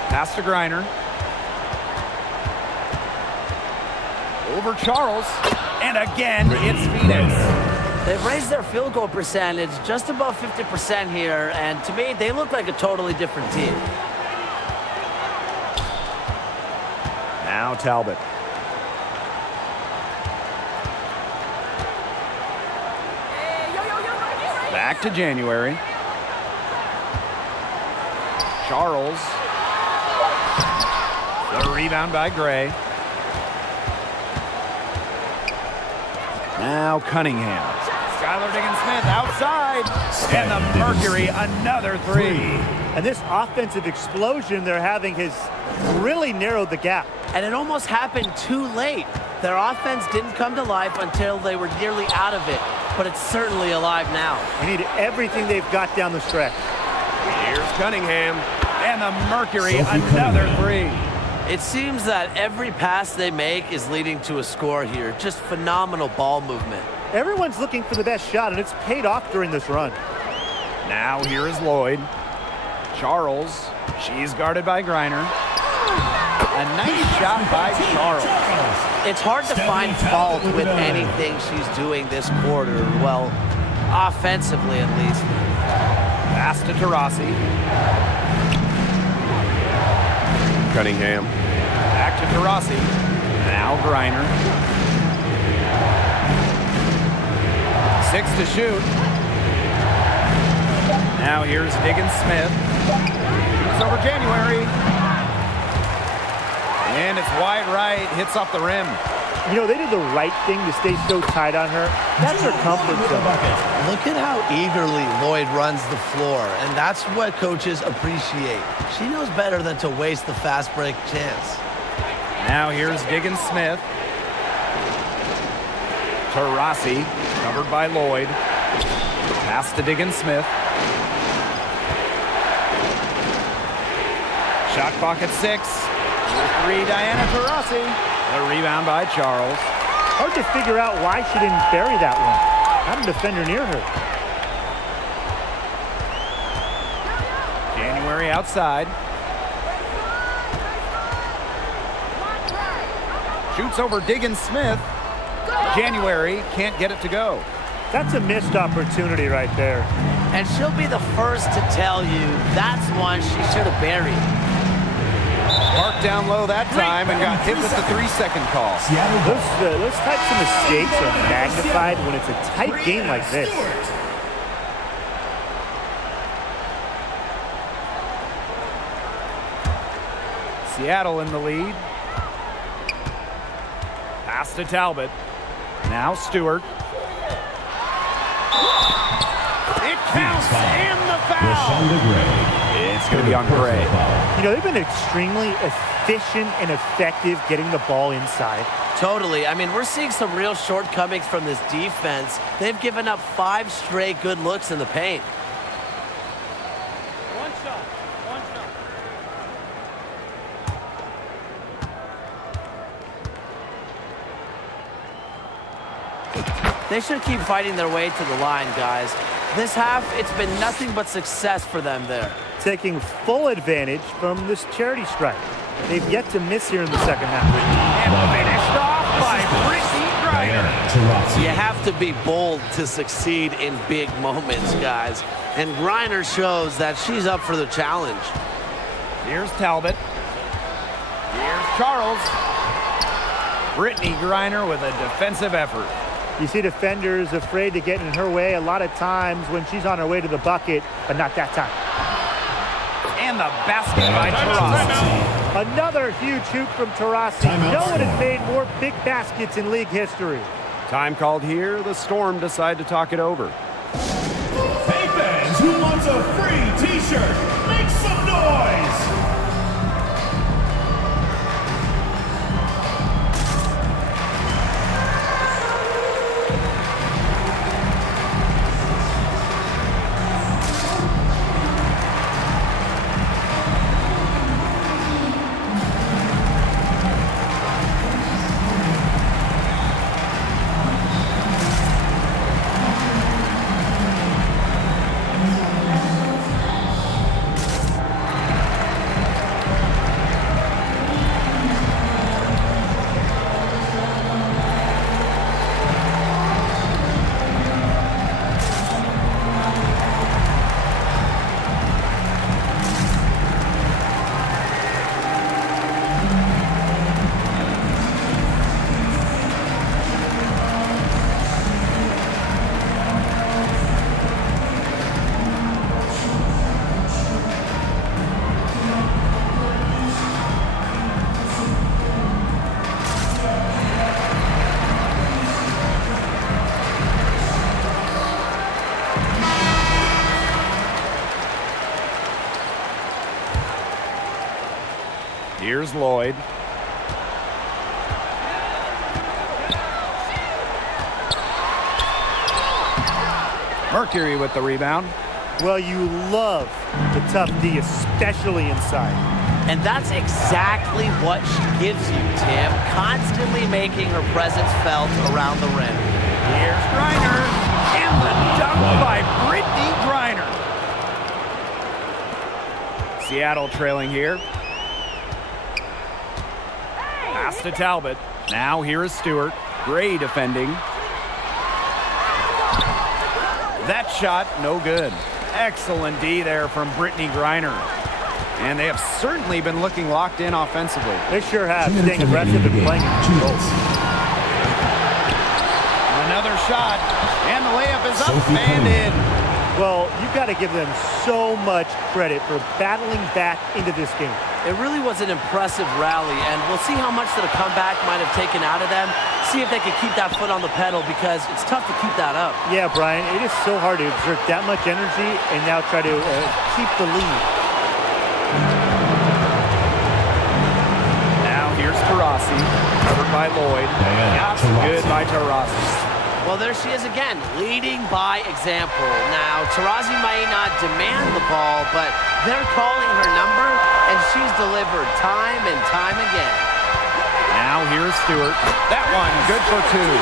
Pass to Griner. Over Charles. And again, it's Phoenix. They've raised their field goal percentage just above 50% here, and to me, they look like a totally different team. Now Talbot. Back to January. Charles. The rebound by Gray. Now Cunningham. Skylar Diggins-Smith outside. And the Mercury, another three. And this offensive explosion they're having has really narrowed the gap. And it almost happened too late. Their offense didn't come to life until they were nearly out of it, but it's certainly alive now. They need everything they've got down the stretch. Here's Cunningham. And the Mercury, another three. It seems that every pass they make is leading to a score here. Just phenomenal ball movement. Everyone's looking for the best shot, and it's paid off during this run. Now here is Lloyd. Charles. She's guarded by Griner. A nice shot by Charles. It's hard to find fault with anything she's doing this quarter. Well, offensively at least. Pass to Taurasi. Cunningham. Back to Taurasi. Now Griner. 6 to shoot. Now here's Diggins Smith. Shoots over January. And it's wide right. Hits off the rim. You know, they did the right thing to stay so tight on her. That's her comfort zone. Look at how eagerly Lloyd runs the floor, and that's what coaches appreciate. She knows better than to waste the fast break chance. Now here's Diggins Smith. Taurasi, covered by Lloyd. Pass to Diggins Smith. Shot clock at 6. 3, Diana Taurasi. The rebound by Charles. Hard to figure out why she didn't bury that one. Not a defender near her. January outside. Shoots over Diggins Smith. January can't get it to go. That's a missed opportunity right there. And she'll be the first to tell you that's one she should have buried. Marked down low that time and got hit with the 3-second call. Those types of mistakes are magnified when it's a tight game like this. Seattle in the lead. Pass to Talbot. Now Stewart. It counts and the foul. It's going to be on Gray. You know, they've been extremely efficient and effective getting the ball inside. Totally. I mean, we're seeing some real shortcomings from this defense. They've given up 5 straight good looks in the paint. One shot. They should keep fighting their way to the line, guys. This half, it's been nothing but success for them there. Taking full advantage from this charity strike. They've yet to miss here in the second half. And finished off by Brittany Griner. You have to be bold to succeed in big moments, guys. And Griner shows that she's up for the challenge. Here's Talbot. Here's Charles. Brittany Griner with a defensive effort. You see defenders afraid to get in her way a lot of times when she's on her way to the bucket, but not that time. And the basket by Taurasi. Another huge hoop from Taurasi. No one has made more big baskets in league history. Time called here. The Storm decide to talk it over. Hey fans, who wants a free t-shirt? Make some noise! Here's Lloyd. Mercury with the rebound. Well, you love the tough D, especially inside. And that's exactly what she gives you, Tim. Constantly making her presence felt around the rim. Here's Griner. And the dunk by Brittany Griner. Seattle trailing here. Pass to Talbot. Now here is Stewart. Gray defending. That shot, no good. Excellent D there from Brittany Griner. And they have certainly been looking locked in offensively. They sure have, staying aggressive and playing in control. Another shot, and the layup is up and in. Well, you've got to give them so much credit for battling back into this game. It really was an impressive rally, and we'll see how much that a comeback might have taken out of them. See if they can keep that foot on the pedal, because it's tough to keep that up. Yeah, Brian, it is so hard to exert that much energy and now try to keep the lead. Now here's Taurasi, covered by Lloyd. Yes, good by Taurasi. Well, there she is again, leading by example. Now, Taurasi might not demand the ball, but they're calling her number, and she's delivered time and time again. Now here's Stewart. That one, good for two.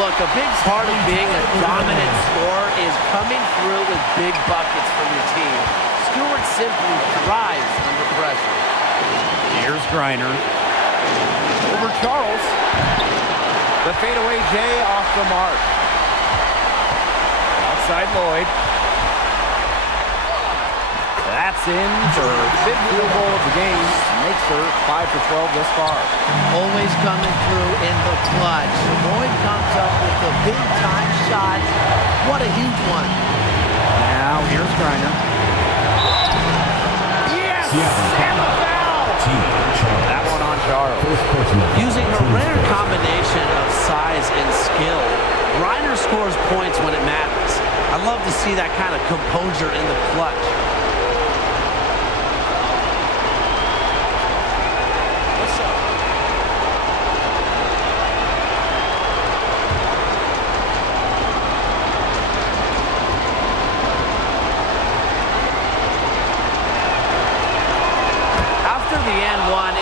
Look, a big part of being a dominant scorer is coming through with big buckets from your team. Stewart simply thrives under pressure. Here's Griner. Over Charles. The fadeaway J off the mark. Outside Lloyd. That's in for her fifth field goal of the game. Makes her 5 for 12 thus far. Always coming through in the clutch. Lloyd comes up with a big-time shot. What a huge one. Now here's Griner. Yes! And the foul! That one on Charles. Using her rare combination of size and skill, Griner scores points when it matters. I love to see that kind of composure in the clutch.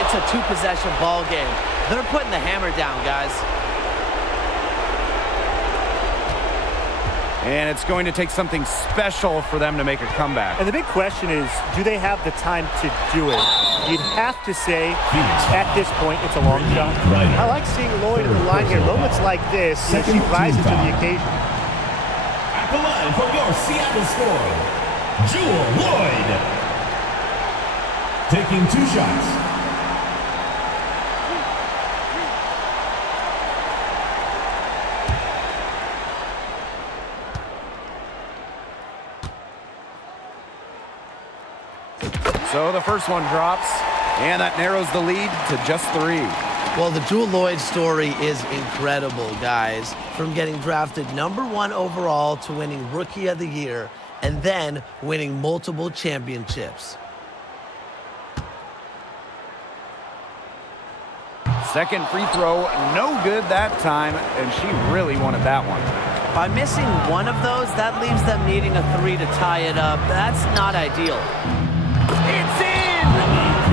It's a two-possession ball game. They're putting the hammer down, guys. And it's going to take something special for them to make a comeback. And the big question is, do they have the time to do it? You'd have to say, at this point, it's a long shot. I like seeing Lloyd in the line here. Moments like this, she rises to the occasion. At the line for your Seattle score, Jewel Lloyd. Taking two shots. So the first one drops, and that narrows the lead to just 3. Well, the Jewel Lloyd story is incredible, guys. From getting drafted #1 overall to winning Rookie of the Year, and then winning multiple championships. Second free throw, no good that time, and she really wanted that one. By missing one of those, that leaves them needing a 3 to tie it up. That's not ideal. It's in!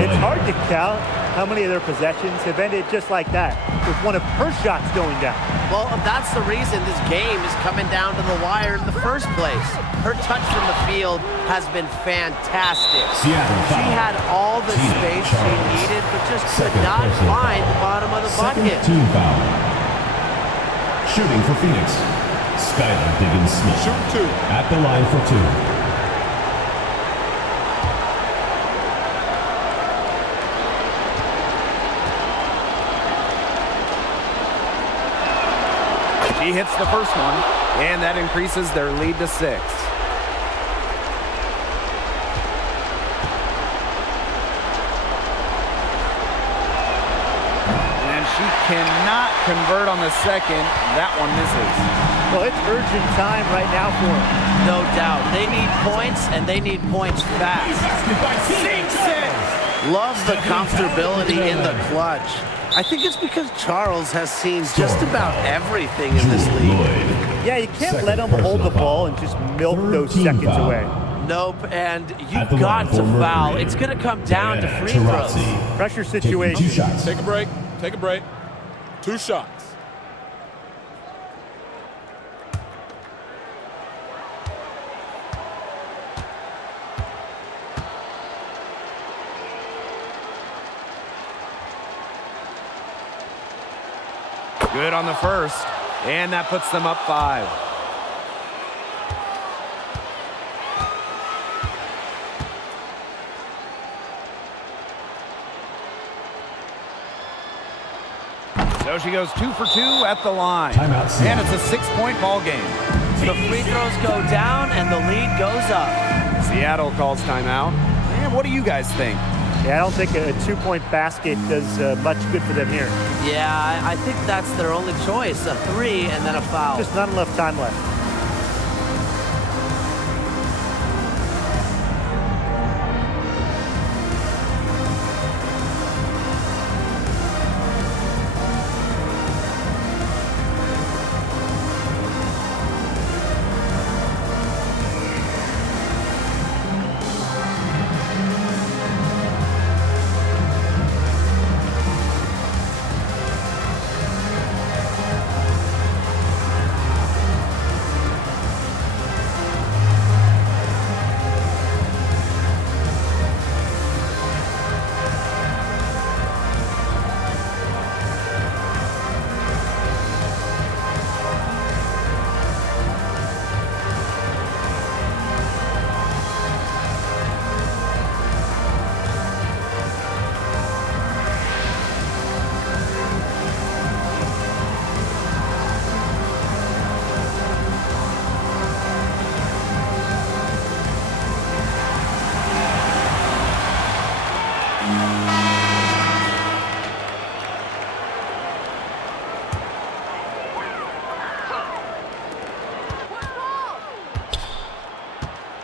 It's hard to count how many of their possessions have ended just like that, with one of her shots going down. Well, that's the reason this game is coming down to the wire in the first place. Her touch from the field has been fantastic. She had all the space she needed, but just could not find the bottom of the bucket. Team foul. Shooting for Phoenix, Skylar Diggins-Smith. Shoot two. At the line for 2. He hits the first one, and that increases their lead to 6. And she cannot convert on the second. That one misses. Well, it's urgent time right now for them. No doubt. They need points, and they need points fast. Sinks it! Love the comfortability in the clutch. I think it's because Charles has seen just about everything in this league. Yeah, you can't let them hold the ball and just milk those seconds away. Nope, and you've got to foul. It's going to come down to free throws. Pressure situation. Take a break. Take a break. 2 shots. Good on the first, and that puts them up 5. So she goes 2 for 2 at the line. Timeout, And it's a 6-point ball game. The free throws go down and the lead goes up. Seattle calls timeout. And what do you guys think? Yeah, I don't think a 2-point basket does much good for them here. Yeah, I think that's their only choice. A 3 and then a foul. Just not enough time left.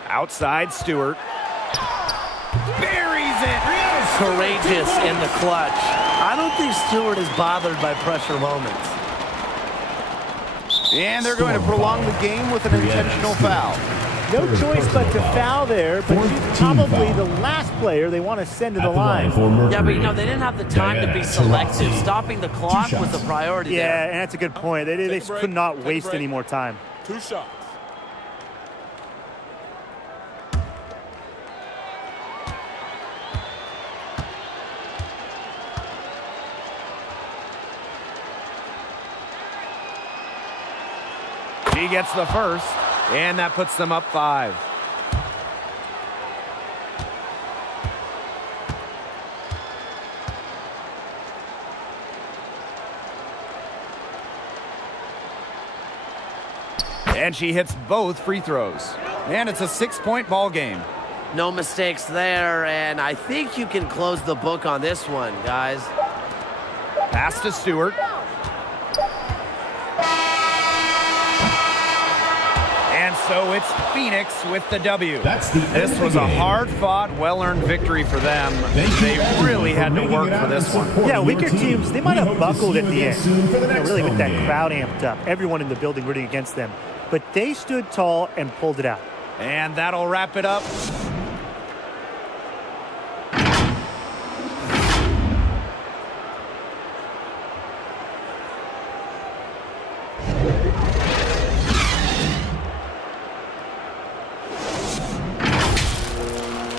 Outside, Stewart. Buries it. Courageous in the clutch. I don't think Stewart is bothered by pressure moments. And they're going to prolong the game with an intentional foul. No choice but to foul there, but she's probably the last player they want to send to the line. Yeah, but they didn't have the time to be selective. Stopping the clock was the priority Yeah, there. and that's a good point. They could not waste any more time. 2 shots. She gets the first, and that puts them up 5. And she hits both free throws. And it's a 6-point ball game. No mistakes there, and I think you can close the book on this one, guys. Pass to Stewart. And so it's Phoenix with the W. This was a hard-fought, well-earned victory for them. They really had to work for this one. Yeah, weaker teams, they might have buckled at the end. Really with that crowd amped up. Everyone in the building rooting against them. But they stood tall and pulled it out. And that'll wrap it up.